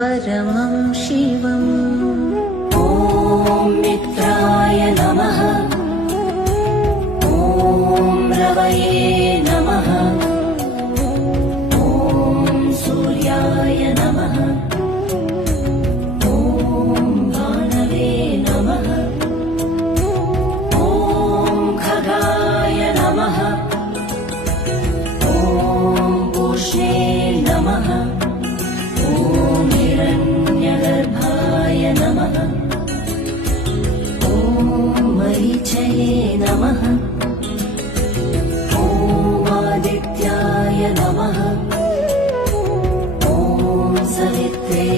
परमं शिवम्। ॐ मित्राय नमः। ॐ रवये नमः। ॐ सूर्याय नमः। ॐ भानवे नमः। ॐ खगाय नमः। ॐ पूष्णे नमः। ॐ हिरण्यगर्भाय नमः। ॐ मरीचये नमः। ॐ आदित्याय नमः। ॐ सवित्रे